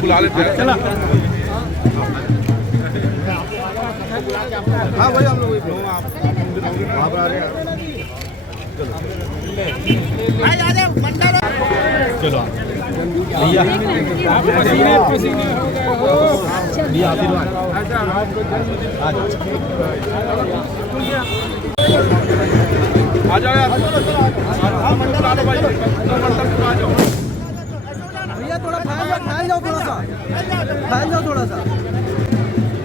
बुला लेते हैं। चला हाँ भाई हम लोग आप वहाँ पर आ रहे हैं। चलो भैया पसीने हो गए हो भैया आशीर्वाद आ जाओ यार मंडल आ लो भाई मंडल आ जाओ भैया थोड़ा फैल जाओ थोड़ा सा फैल जाओ थोड़ा सा।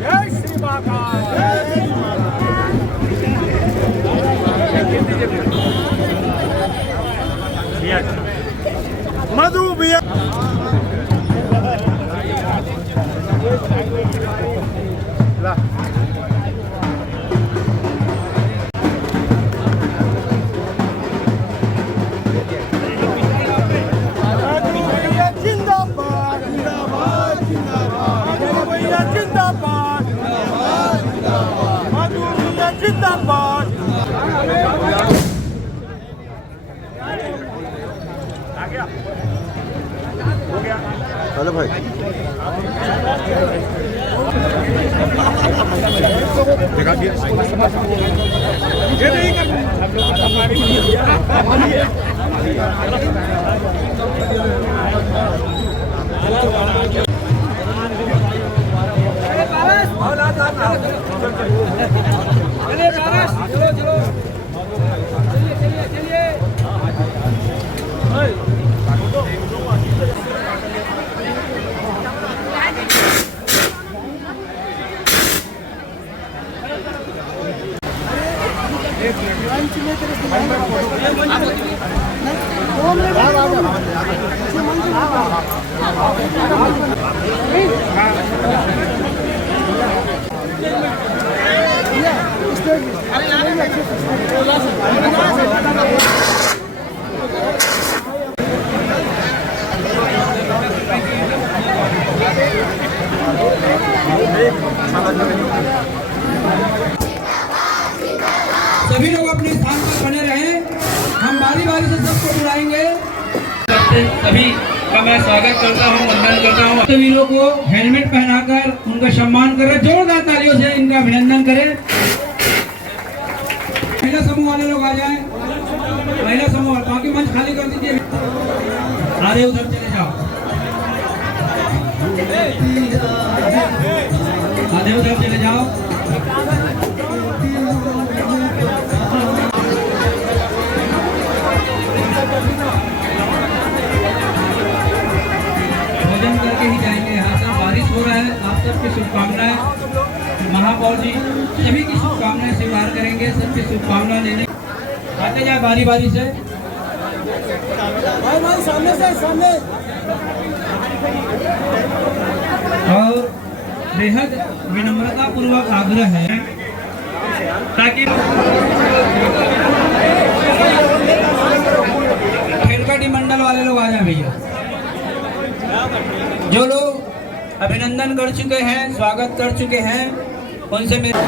जय श्री महाकाल मधु भैया हेलो भाई दिखा दिया ये नहीं सभी लोग अपने स्थान पर बने रहें। हम बारी बारी से सबको बुलाएंगे। सभी का मैं स्वागत करता हूँ, वंदन करता हूँ। सभी लोग को हेलमेट पहनाकर उनका सम्मान करें। जोरदार तालियों से इनका अभिनंदन करें। महिला समूह वाले लोग आ जाएं। महिला समूह बाकी मंच खाली कर दीजिए। आधे उधर चले जाओ, आधे उधर चले जाओ। भोजन करके ही जाएंगे। यहाँ से बारिश हो रहा है। आप सबकी शुभकामनाएं। महापौर जी सभी की शुभकामनाएं स्वीकार करेंगे। सबकी शुभकामनाएं देने आते जाए बारी बारी से। सामने से सामने और बेहद विनम्रता पूर्वक आग्रह है ताकि खेलकाटी मंडल वाले लोग आ जाए भैया। जो लोग अभिनंदन कर चुके हैं, स्वागत कर चुके हैं, उनसे मेरे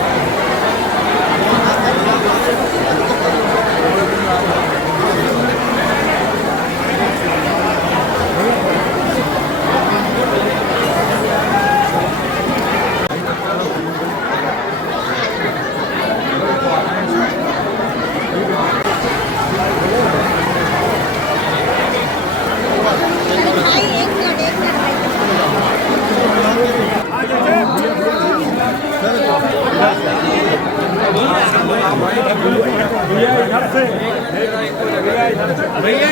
भैया